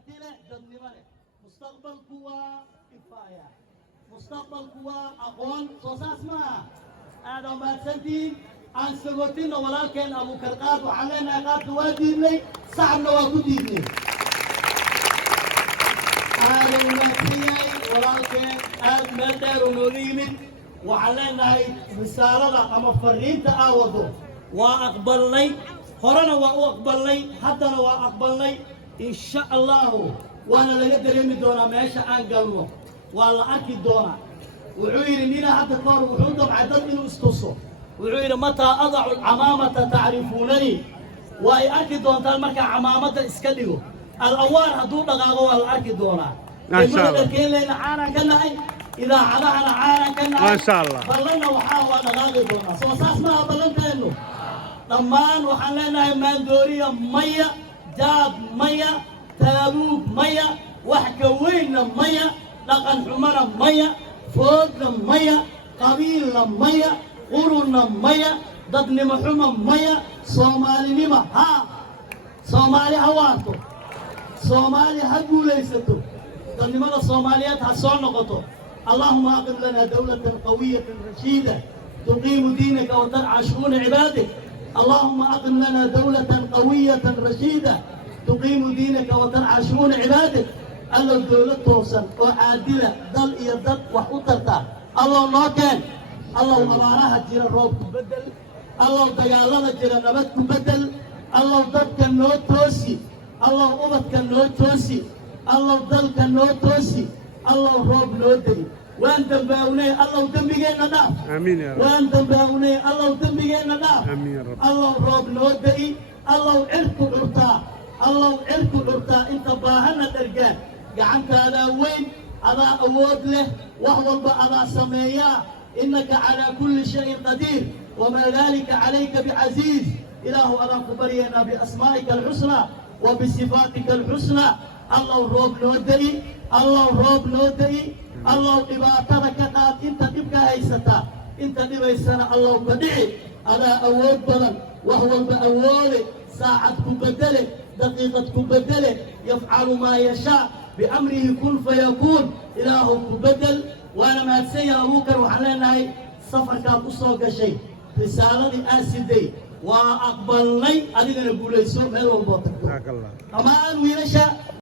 kartile dadnimale mustaqbalku waa ifaaya mustaqbalku waa aqoon soo saas maaha aada mahadsantihiin aan sagootino walaalkeen abuukar qaad waxaan leenahay qaadka waa diidnay sacabna waa ku diidnay aada wanaagsan yahay walaalkeen aad meel dheer oo nooga yimid waxaan leenahay risaalada ama fariinta aa wado waa aqbalnay horena waa u aqbalnay haddana waa aqbalnay insha allahu waana laga dareemi doonaa meesha aan galno waa la arki doonaa wuxuu yidhi nina hadda ka hor wuxuu dabcay dad inuu istuso wuxuu yidhi mataa adacu alcamaamata tacrifuunanii waa ay arki doontaan markaa camaamadda iska dhigo alawaar hadduu dhaqaaqo waa la arki doonaa degmadadarkeenleyna caanaan ka nahay idaacadahana caanaan ka nahay ballanna waxaa waa dhaqaaqi doonaa soo saas maaha ballanteennu dhammaan waxaan leenahay maandooriya maya jaad maya taabuug maya wax ka weynna maya dhaqan xumana maya foodna maya qabiilna maya qurunna maya dadnimo xuma maya soomaalinima haa soomaali ha waato soomaali ha guulaysato dadnimada soomaaliyeed ha soo noqoto allahuma aqim lana dawlatan qawiyatan rashiida tuqiimu diinaka wa tarca shu'uuna cibaadik اللهم أقم لنا دولة قوية رشيدة تقيم دينك وترعى شؤون عبادك الله الدولة توصل وعادلة ضل يضل وحطرتا الله نوكل الله أمارها جرى الروب كبدل الله ديالنا جرى نبات كبدل الله ضد كان نو توسي الله أبد كان نو توسي الله ضل كان نو توسي الله روب نو دي وان دنباوني الله دنبيجينا دا امين يا رب وان دنباوني الله دنبيجينا دا امين يا رب الله روب نودي الله عركو عرتا الله عركو عرتا انت باهنا درجان قعنت هذا وين هذا أود له وهو هذا سميا انك على كل شيء قدير وما ذلك عليك بعزيز اله اراك برينا باسمائك الحسنى وبصفاتك الحسنى الله روب نودي الله روب نودي الله دباتك قاد انت دبك هيستا انت دبيسنا الله بدعي على اول بلد وهو باول ساعه كبدل دقيقه كبدل يفعل ما يشاء بامره كن فيكون اله كبدل وانا ما تسير ابوكر وحلنا سفرك قصو شيء رساله اسدي واقبلني ادينا نقول يسوع ميل والبوتك اما ان ويلشا